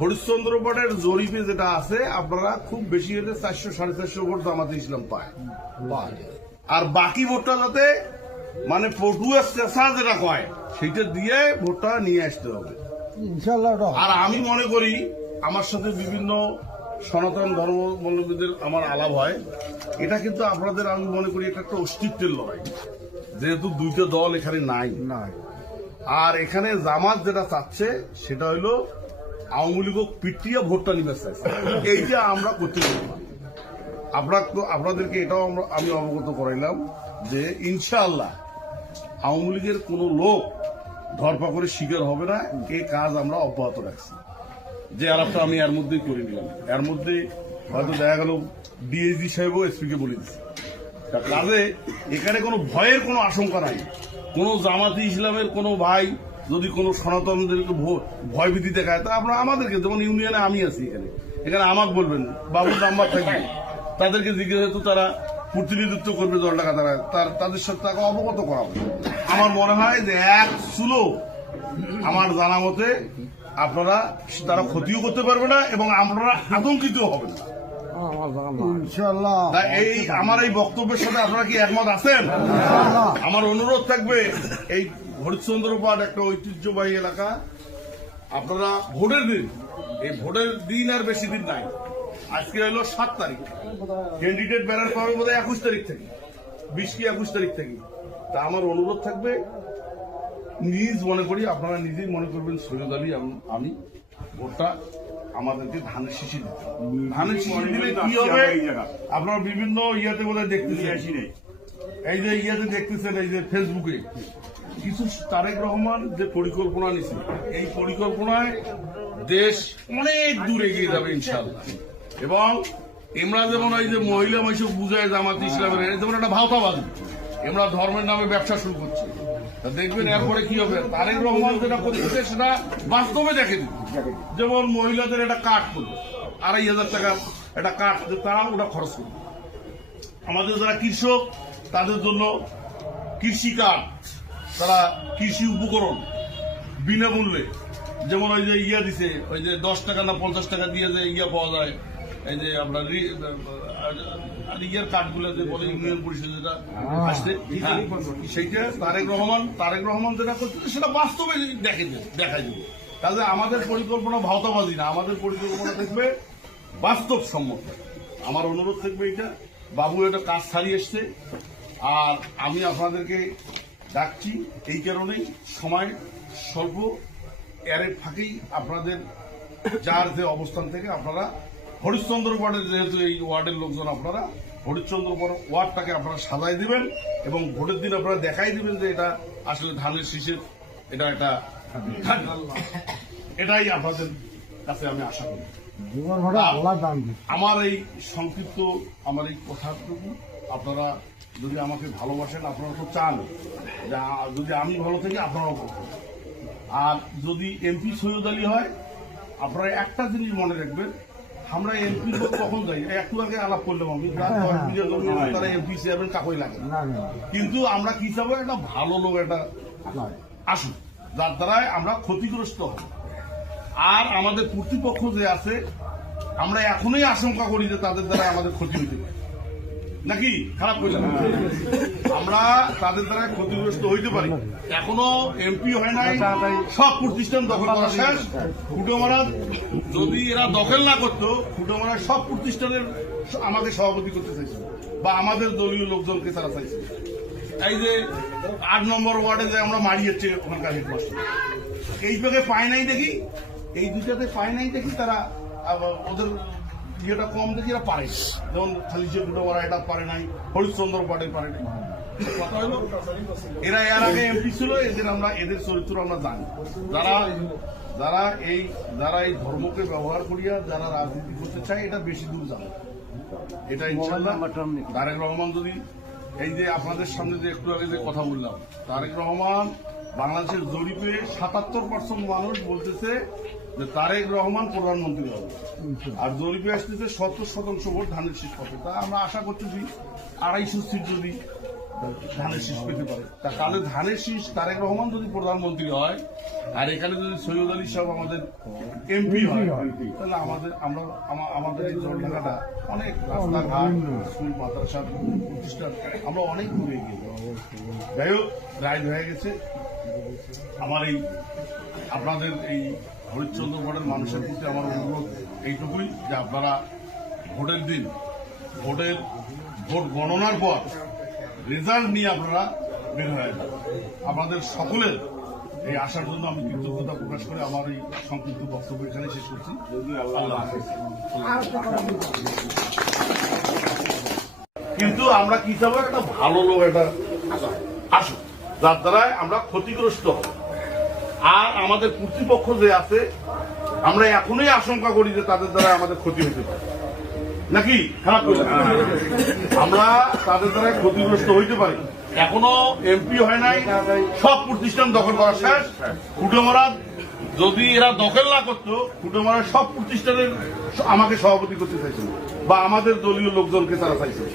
হরিশ্চন্দ্র পাটের জরিপে যেটা আছে আপনারা খুব বেশি হলে 400-450 ভোট জামাতে ইসলাম পায়, আর বাকি ভোটটা যাতে মানে পটুয়া চেষা যেটা কয় সেইটা দিয়ে ভোটটা নিয়ে আসতে হবে ইনশাআল্লাহ। আর আমি মনে করি আমার সাথে বিভিন্ন সনাতন ধর্মাবলম্বীদের আমার আলাপ হয়, এটা কিন্তু আপনাদের আমি মনে করি এটা একটা অস্তিত্বের লড়াই, যেহেতু দুইটা দল এখানে নাই। আর এখানে জামাত যেটা চাচ্ছে সেটা হইলো আওয়ামী লীগ পিটিয়ে ভোটটা নিবে চাইছে, এইটা আমরা করতে পারবো না। আপনাদেরকে এটাও আমি অবগত করাইলাম যে ইনশাআল্লাহ আওয়ামী লীগের কোন লোক ধরপাকড়ের শিকার হবে না, এই কাজ আমরা অব্যাহত রাখছি। যে আলাপটা আমি এর মধ্যেই করে নিলাম, এর মধ্যে হয়তো দেখা গেল ডিএসজি সাহেবও এসপিকে বলে দিচ্ছে। কাজে এখানে কোনো ভয়ের কোনো আশঙ্কা নাই। কোন জামাতি ইসলামের কোনো ভাই যদি কোনো সনাতনদেরকে ভয়ভীতি দেখায় তা আমরা আমাদেরকে, যেমন ইউনিয়নে আমি আছি এখানে আমাকে বলবেন বাবুর নাম্বার থাকবে, তাদেরকে জিজ্ঞাসা তারা প্রতিনিধিত্ব করবে দলটাকা তারা তাদের সাথে তাকে অবগত করা হবে। আমার মনে হয় যে এক চুলো আমার জানা মতে আপনারা তারা ক্ষতিও করতে পারবে না এবং আপনারা আতঙ্কিত হবে না ইনশাআল্লাহ। এই আমার এই বক্তব্যের সাথে আপনারা কি একমত আছেন? আমার অনুরোধ থাকবে, এই হরিশ্চন্দ্র পাট একটা ঐতিহ্যবাহী এলাকা, আপনারা ভোটের দিন, এই ভোটের দিন আর বেশি দিন নাই, আজকে হলো 7 তারিখ, ক্যান্ডিডেট ব্যানার পাবে বোধহয় 21 তারিখ থেকে, 20 কি 21 তারিখ থেকে। তা আমার অনুরোধ থাকবে, নিজ মনে করি আপনারা নিজেই মনে করবেন সৈয়দ আলী আমি ভোটটা আমাদেরকে ধানের শিশি দিতে, ধানের শিশি দিলে কি হবে আপনারা বিভিন্ন ইয়াতে বোধহয় দেখতেছেন, এই যে ইয়াতে দেখতেছেন, এই যে ফেসবুকে কিছু তারেক রহমান যে পরিকল্পনা নিছে, এই পরিকল্পনায় দেশ অনেক দূর এগিয়ে যাবে ইনশাআল্লাহ। এবং আমরা যেমন ওই যে মহিলা মাইসব বুঝায় জামাত ইসলামের, যেমন একটা ভাওতাবাদী, আমরা ধর্মের নামে ব্যবসা শুরু করছি, দেখবেন এরপরে কি হবে। তারেক রহমান যেটা করতেছে সেটা বাস্তবে দেখে দিবে, যেমন মহিলাদের একটা কার্ড করবে 2500 টাকা একটা কার্ড, তারা ওটা খরচ করবে। আমাদের যারা কৃষক তাদের জন্য কৃষি কার্ড, তারা কৃষি উপকরণ বিনামূল্যে, যেমন ওই যে ইয়া দিছে, ওই যে 10 টাকা না 50 টাকা দিয়ে যে ইয়া পাওয়া যায়, এই যে আপনার ইয়ার কার্ডগুলো যে বলে ইউনিয়ন পরিষদ যেটা আসছে, সেইটা তারেক রহমান যেটা করছে সেটা বাস্তবে দেখাই দেবে। কাজে আমাদের পরিকল্পনা ভাওতাবাদী না, আমাদের পরিকল্পনা থাকবে বাস্তবসম্মত। আমার অনুরোধ থাকবে এটা, বাবু এটা কাজ ছাড়িয়ে এসছে, আর আমি আপনাদেরকে ডাকছি এই কারণেই, সময় স্বল্প, এর ফাঁকেই আপনাদের যার যে অবস্থান থেকে আপনারা হরিশ্চন্দ্র ওয়ার্ডের, যেহেতু এই ওয়ার্ডের লোকজন, আপনারা হরিশ্চন্দ্র ওয়ার্ডটাকে আপনারা সাজাই দিবেন এবং ভোটের দিন আপনারা দেখাই দিবেন যে এটা আসলে ধানের শীষের এটা একটা, এটাই আপনাদের কাছে আমি আশা করি। আমার এই সংক্ষিপ্ত আমার এই কথাটুকু আপনারা যদি আমাকে ভালোবাসেন, আপনারা তো চান যদি আমি ভালো থাকি আপনারাও ভালো থাকেন। আর যদি এমপি সৈয়দ আলী হয়, আপনারা একটা জিনিস মনে রাখবেন, আমরা এমপি কখন যাই, একটু আগে আলাপ করলাম আমি, তারা এমপি চেয়ারম্যান কাকই লাগে, কিন্তু আমরা কি চাবো, একটা ভালো লোক একটা আসুন যার দ্বারাই আমরা ক্ষতিগ্রস্ত হব। আর আমাদের কর্তৃপক্ষ যে আছে, আমরা এখনই আশঙ্কা করি যে তাদের দ্বারা আমাদের ক্ষতি হইতে পারে, নাকি খারাপ করলাম, আমরা তাদের দ্বারা ক্ষতিগ্রস্ত হইতে পারি। এখনো এমপি হয় নাই, সব প্রতিষ্ঠান দখল করা শেষ। ফুটোমারা যদি এরা দখল না করতো, ফুটোমারা সব প্রতিষ্ঠানের আমাকে সভাপতি করতে চাইছে, বা আমাদের দলীয় লোকজনকে তারা চাইছে। এই যে 8 নম্বর ওয়ার্ডে যে আমরা মারিয়েছি ওখানকার হেডমাস্টার, এই জায়গায় পায় নাই দেখি, এই দুটাতে পায় নাই দেখি, তারা ওদের ইয়েটা কম দেখি এরা পারে, যেমন খালি যে ফুটোমারা এটা পারে নাই, হরিশ্চন্দ্র পাটে পারে নাই। কথা হলো এরা এর আগে এমপি ছিল, এদের চরিত্র আমরা জানি। যারা এই ধর্মকে ব্যবহার করিয়া যারা রাজনীতি করতে চায়, এটা বেশি দূর যাবে। এটা ইনশাআল্লাহ তারেক রহমান যদি, এই যে আপনাদের সামনে যে একটু আগে যে কথা বললাম, তারেক রহমান বাংলাদেশের জরিপে 77% মানুষ বলতেছে যে তারেক রহমান প্রধানমন্ত্রী হবে, আর জরিপে আসতেছে 70% ভোট ধানের শীষ পাবে। তা আমরা আশা করতেছি 250 সিট যদি ধানের শীষ পেতে পারে। তাহলে ধানের শীষ তারেক রহমান যদি প্রধানমন্ত্রী হয় আর এখানে যদি সৈয়দ আলী সাহেব আমাদের এমপি হয়, তাহলে আমাদের এই জলঢাকাটা অনেক রাস্তাঘাট, স্কুল, মাদ্রাসা, প্রতিষ্ঠান আমরা অনেক দূরে এগিয়ে যাবো। যাই হোক, রায় হয়ে গেছে। আমার এই আপনাদের এই হরিশ্চন্দ্রগড়ের মানুষের প্রতি আমার অনুরোধ এইটুকুই যে আপনারা ভোটের দিন ভোট গণনার পর রেজাল্ট নিয়ে আপনারা বের হয়ে যান। আপনাদের সকলের এই আসার জন্য আমি কৃতজ্ঞতা প্রকাশ করে আমার এই সংক্ষিপ্ত বক্তব্য এখানে শেষ করছি। আল্লাহ হাফেজ। কিন্তু আমরা কি চাবো, একটা ভালো লোক একটা আসুক, যার দ্বারা আমরা ক্ষতিগ্রস্ত হব। আর আমাদের কর্তৃপক্ষ যে আছে, আমরা এখনই আশঙ্কা করি যে তাদের দ্বারা আমাদের ক্ষতি হতে পারে, নাকি খারাপ করে আমরা তাদের দ্বারা ক্ষতিগ্রস্ত হইতে পারি। এখনো এমপি হয় নাই, সব প্রতিষ্ঠান দখল করা শেষ। ফুটোমারা যদি এরা দখল না করতো, ফুটোমারা সব প্রতিষ্ঠানের আমাকে সভাপতি করতে চাইছিল বা আমাদের দলীয় লোকজনকে তারা চাইছিল।